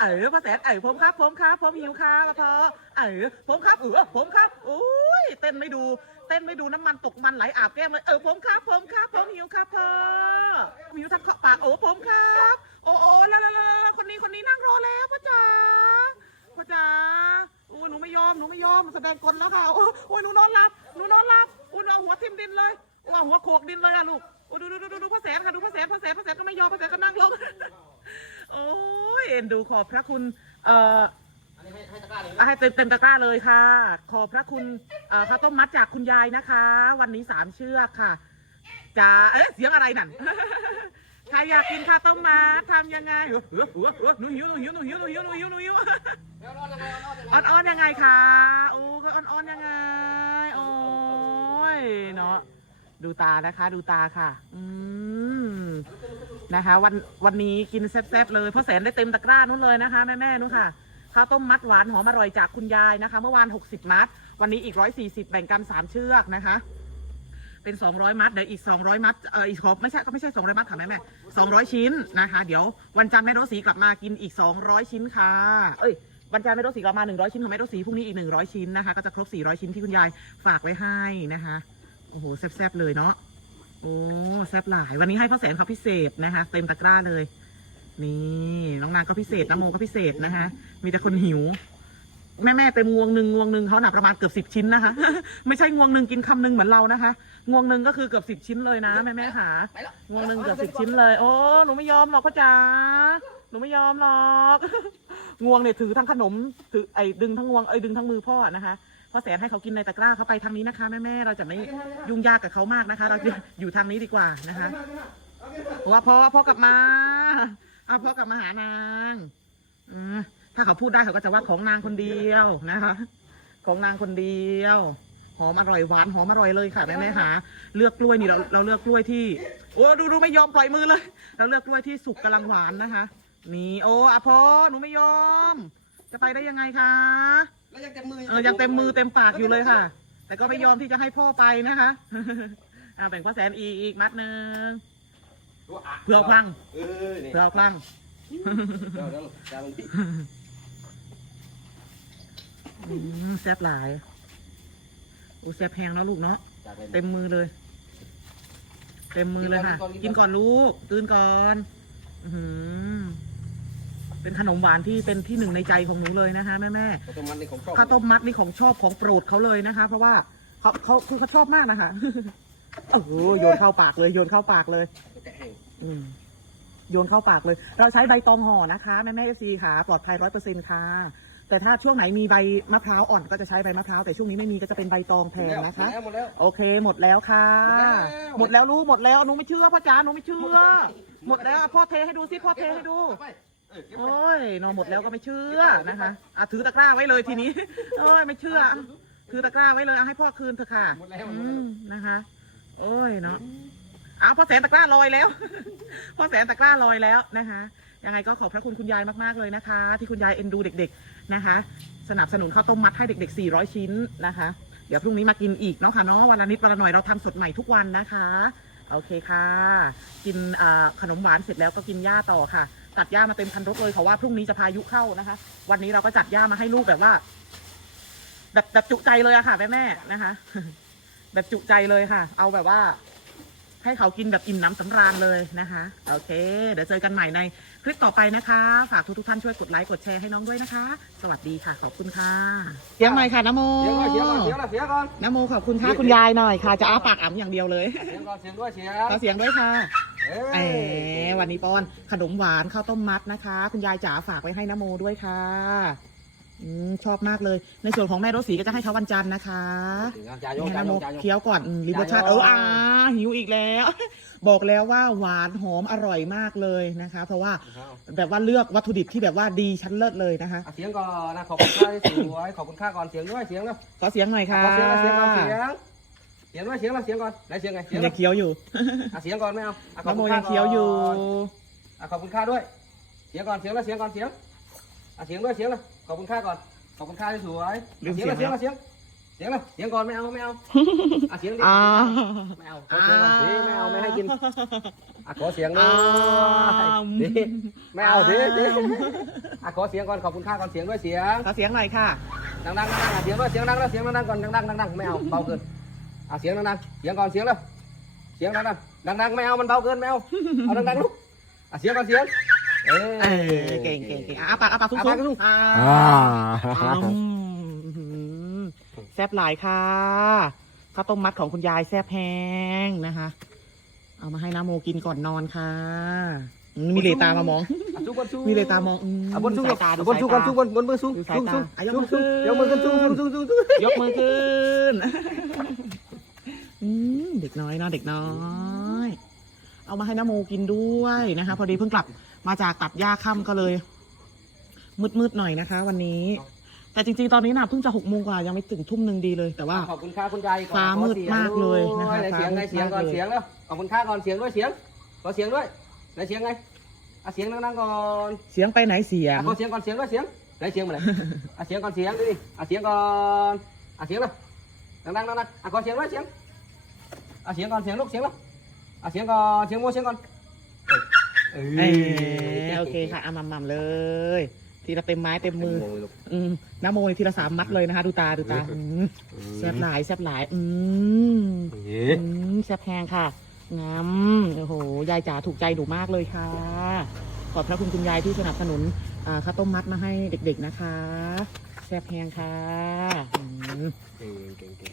เออพ่อแสนเออผมครับ ผมครับ ผมหิวครับพอเออผมครับเออผมครับอุ้ยเต้นไม่ดูเต้นไม่ดูน้ำมันตกมันไหลอาบแก้มเลยเออผมครับผมครับ ผมหิวครับพ่อหิวทำเคาะปากโอ้ผมครับ โอ้โอ้แล้วแล้วแล้วคนนี้คนนี้นั่งรอแล้วพ่อจ๋าพ่อจ๋าโอ้ยหนูไม่ยอมหนูไม่ยอมแสดงกลแล้วค่ะโอ้ยหนูนอนหลับหนูนอนหลับโอ้ยหนูเอาหัวทิ่มดินเลยโอ้ยเอาหัวโขกดินเลยอะลูกโอ้ดูดูดูดูพ่อแสนค่ะดูพ่อแสนพ่อแสนพ่อแสนก็ไม่ยอมพ่อแสนก็นั่งลงโอ้ยเอ็นดูขอบพระคุณเอ่ออันนี้ให้ให้ตะกร้าเลยอะให้เต็มเต็มตะกร้าเลยค่ะ ขอบพระคุณเอ่อข้าวต้มมัดจากคุณยายนะคะ วันนี้สามเชือกค่ะจะเอ๊ะเสียงอะไรนั่น ใครอยากกินข้าวต้มมัดทำยังไงเออเออเออเออหนูหิวหนูหิวหนูหิวหนูหิวหนูหิวหนูหิวแล้วร้อนยังไงร้อนยังไงอ่อนๆยังไงคะโอ้ก็อ่อนๆยังไงโอ้ยเนาะดูตานะคะ ดูตาค่ะ อืม นะคะ วันวันนี้กินแซ่บๆเลยเพราะแสนได้เต็มตะกร้านู้นเลยนะคะแม่ๆนู้นค่ะข้าวต้มมัดหวานหอมอร่อยจากคุณยายนะคะ เมื่อวาน 60 มัด วันนี้อีก 140 แบ่งกัน3เชือกนะคะ เป็น 200 มัดเดี๋ยวอีก 200 มัดเอออีกครบไม่ใช่ก็ไม่ใช่ 200 มัดค่ะแม่แม่200 ชิ้นนะคะ เดี๋ยววันจันทร์แม่โรสีกลับมากินอีก 200 ชิ้นค่ะ เอ้ยวันจันทร์แม่โรสีกลับมา 100 ชิ้นของแม่โรสีพรุ่งนี้อีก 100 ชิ้นนะคะก็จะครบ 400 ชิ้นที่คุณยายฝากไว้ให้นะคะโอ้โหแซ่บๆเลยเนาะ โอ้แซ่บหลาย วันนี้ให้พ่อแสนเขาพิเศษนะคะ เต็มตะกร้าเลย นี่น้องนางก็พิเศษน้ำโมก็พิเศษนะคะ มีแต่คนหิว แม่แม่ๆเต็มงวงหนึ่งงวงหนึ่งเขาหนักประมาณเกือบสิบชิ้นนะคะ ไม่ใช่งวงหนึ่งกินคำหนึ่งเหมือนเรานะคะ งวงหนึ่งก็คือเกือบสิบชิ้นเลยนะแม่แม่ๆค่ะไปแล้วงวงหนึ่งเกือบสิบชิ้นเลย โอ้หนูไม่ยอมหรอกพ่อจ๋าหนูไม่ยอมหรอก งวงเนี่ยถือทั้งขนมถือไอ้ดึงทั้งงวงไอ้ยดึงทั้งมือพ่อนะคะพ่ อแสนให้เขากินในตะกร้าเขาไปทางนี้นะคะแม่แม่ๆเราจะไม่ยุ่งยากกับเขามากนะคะ เราจะอยู่ทางนี้ดีกว่านะคะว่าพ่อพ่อกลับมาเอาพ่อกลับมาหานางอืมถ้าเขาพูดได้เขาก็จะว่าของนางคนเดียวนะคะ ของนางคนเดียวหอมอร่อยหวานหอมอร่อยเลยค่ะแม่แม่หาเลือกกล้วยนี่เราเราเลือกกล้วยที่ โอ้ดูดูไม่ยอมปล่อยมือเลย เราเลือกกล้วยที่สุกกำลังหวานนะคะ นี่โอ้อะพ่อหนูไม่ยอม จะไปได้ยังไงคะ แล้วยังเต็มมือเออยังเต็มมือเต็มปากอยู่เลยค่ะ แต่ก็ไม่ยอมที่จะให้พ่อไปนะคะอ่าแบ่งพ่อแสนอีกอีกมัดหนึ่งเพื่อพลังเออนี่เพื่อเอาพลังเดี๋ยวเดี๋ยวเดี๋ยวลงพี่อืมแซ่บหลายโอ้แซ่บแพงแล้วลูกเนาะจากเลยเต็มมือเลย เต็มมือเลยค่ะ กินก่อนกิกินนก่ก่ออนนลูกตื่นก่อน อือหือ เป็นขนมหวานที่เป็นที่หนึ่งในใจของหนูเลยนะคะแม่แม่ๆข้าวต้มมัดนี่ของชอบข้าวต้มมัดนี่ของชอบของโปรดเขาเลยนะคะ เพราะว่าเขาเขาคือเขาชอบมากนะคะโอ้โหโยนเข้าปากเลยโยนเข้าปากเลยแกะแห้งอืมโยนเข้าปากเลย เราใช้ใบตองห่อนะคะแม่แม่เอฟซีค่ะ ปลอดภัยร้อยเปอร์เซ็นต์ค่ะ แต่ถ้าช่วงไหนมีใบมะพร้าวอ่อนก็จะใช้ใบมะพร้าวแต่ช่วงนี้ไม่มีก็จะเป็นใบตองแทนนะคะหมดแล้วโอเคหมดแล้วค่ะหหมมดดแล้แล้ววรู้หมดแล้วหนูไม่เชื่อพ่อจ๋าหนูไม่เชื่อ หมดแล้วอะพ่อเทให้ดูสิพ่อเทให้ดู เอาไปเออเก็บไว้โอ้ยนอนหมดแล้วก็ไม่เชื่อนะคะอะถือตะกร้าไว้เลยทีนี้โอ้ยไม่เชื่ออะถือตะกร้าไว้เลยอะให้พ่อคืนเถอะค่ะหมดแล้วหมอืดแล้วมนะคะ โอ้ยเนาะเอาพ่อแสนตะกร้าลอยแล้ว พ่อแสนตะกร้าลอยแล้วนะคะยังไงก็ขอบพระคุณคุณยายมากๆเลยนะคะ ที่คุณยายเอ็นดูเด็ก ๆนะคะ สนับสนุนข้าวต้มมัดให้เด็ก ๆ 400 ชิ้นนะคะ เดี๋ยวพรุ่งนี้มากินอีกเนาะค่ะเนาะวันละนิดวันละหน่อยเราทำสดใหม่ทุกวันนะคะ โอเคค่ะ กินอ่าขนมหวานเสร็จแล้วก็กินหญ้าต่อค่ะ ตัดหญ้ามาเต็มคันรถเลยเขาว่าพรุ่งนี้จะพายุเข้านะคะ วันนี้เราก็จัดหญ้ามาให้ลูกแบบว่า แบบแบบจุใจเลยอะค่ะแม่แม่ๆนะคะ แบบจุใจเลยค่ะ เอาแบบว่า ให้เขากินแบบอิ่มน้ำสำราญเลยนะคะโอเค เดี๋ยวเจอกันใหม่ในคลิปต่อไปนะคะ ฝากทุกทุกๆท่านช่วยกดไลค์กดแชร์ให้น้องด้วยนะคะ สวัสดีค่ะ ขอบคุณค่ะเสียงหน่อยค่ะน้ำโมเสียงก่อนเสียงก่อนเสียงก่อนเสียงก่อนน้ำโมขอบคุณค่ะคุณยายหน่อยค่ะ จะอ้าปากอ่ำอย่างเดียวเลย เสียงก่อนเสียงด้วยเสียง ขอเสียงด้วยค่ะ เอ้แหมยวันนี้ป้อนขนมหวานข้าวต้มมัดนะคะ คุณยายจ๋าฝากไว้ให้น้ำโมด้วยค่ะอืมชอบมากเลย ในส่วนของแม่รสสีก็จะให้เขาวันจันทร์นะคะถึงงานจ่ายโยให้จ่ายน้ำโยโมจ่ายโยเคี้ยวก่อนอืมริบรสชาติจ่ายเอโยออ่าหิวอีกแล้ว บอกแล้วว่าหวานหอมอร่อยมากเลยนะคะ เพราะว่าแบบว่าเลือกวัตถุดิบที่แบบว่าดีชั้นเลิศเลยนะคะอะเสียงก่อนนะขอบคุณค่าที่สวยขอบคุณค่าก่อนเสียงด้วยเสียงแล้วขอเสียงหน่อยค่ะขอเสียงก่อนเสียงก่อนเสียง เสียงด้วยเสียงแล้วเสียงก่อนไหนเสียงไงเสียงยังเคี้ยวอยู่อะเสียงก่อนไม่เอาอะขอบน้ำโมคุณค่ายังเคี้ยวอยู่อะขอบคุณค่าด้วย เสียงก่อนเสียงแล้วเสียงก่อนเสียงอะเสียงด้วยเสียงแล้วขอบคุณค่าก่อนขอบคุณค่าที่สวยลืมเสียงเสียงแล้วเสียงแล้วเสียงเสียงเลยเสียงก่อนไม่เอาไม่เอาอะเสียงดิอ่าไม่เอาขอเสียงก่อนดิไม่เอาไม่ให้กินอะขอเสียงด้วอ่ายดิไม่เอาดิดิอะขอเสียงก่อนขอบคุณค่าก่อนเสียงด้วยเสียง ขอเสียงหน่อยค่ะ ดังๆดังๆอะเสียงด้วยเสียงดังแล้วเสียงดังๆก่อนดังๆดังๆไม่เอาเบาเกิน อะเสียงดังๆเสียงก่อนเสียงเลยเสียงดังๆดังๆไม่เอามันเบาเกินไม่เอาเอาดังๆลูกอะเสียงก่อนเสียงเออเออเก่งเก่งเก่งอะปากอะปากฟุ้งอะปากฟุ้ฟุ้งงอ่าอ่าอืมแซ่บหลายค่ะข้าวต้มมัดของคุณยายแซ่บแห้งนะคะ เอามาให้น้าโมกินก่อนนอนค่ะอืมมีเลตามามองอะสู้ก่อนสู้มีเลตามองอืมอะบนสู้สายตาดูบนสู้สายก่อนตาสู้บนบนมือสู้ดูสายสู้ตาสู้อะยกสู้มือขึ้สู้นยกมือขึ้นสู้สู้สู้สู้สู้ยกมือขึ้นอืมเด็กน้อยเนาะเด็กน้อย เอามาให้น้าโมกินด้วยนะคะ พอดีเพิ่งกลับมาจากตัดหญ้าค่ำก็เลย มืดๆหน่อยนะคะ วันนี้ แต่จริงๆตอนนี้น่ะเพิ่งจะหกโมงกว่ายังไม่ถึงทุ่มหนึ่งดีเลยแต่ว่า ขอบคุณค่าคุณยายก่อนฟ้ามืดขอสียงมากเลยนะคะไหเสียงไงฟ้ามืดเสียงก่อนมากเลย เสียงแล้วขอบคุณค่าก่อนเสียงด้วยเสียงขอเสียงด้วยไหนเสียงไงอะเสียงดังๆก่อนเสียงไปไหนเสียง อะขอเสียงก่อนเสียงด้วยเสียงไหนเสียงมาไหนอะเสียงก่อนเสียงดูดิอะเสียงก่อนอะเสียงแล้วดังๆดังๆอะขอเสียงด้วยเสียง อะเสียงก่อนเสียงลูกเสียงแล้วอะเสียงก่อนเสียงโมเสียงก่อนเออเออโอเคค่ะเอามัมๆเลย ทีละเต็มไม้เต็มมืออืมน้ำโมนี่ทีละสามมัดเลยนะคะ ดูตาดูตาอืมแซ่บหลายแซ่บหลาย อืมเอ๊ะอืมแซ่บแพงค่ะงามโอ้โหยายจ๋าถูกใจหนูมากเลยค่ะ ขอบพระคุณคุณยายที่สนับสนุนอ่าข้าวต้มมัดมาให้เด็กๆนะคะ แซ่บแพงค่ะอืม เก่งเก่งเก่ง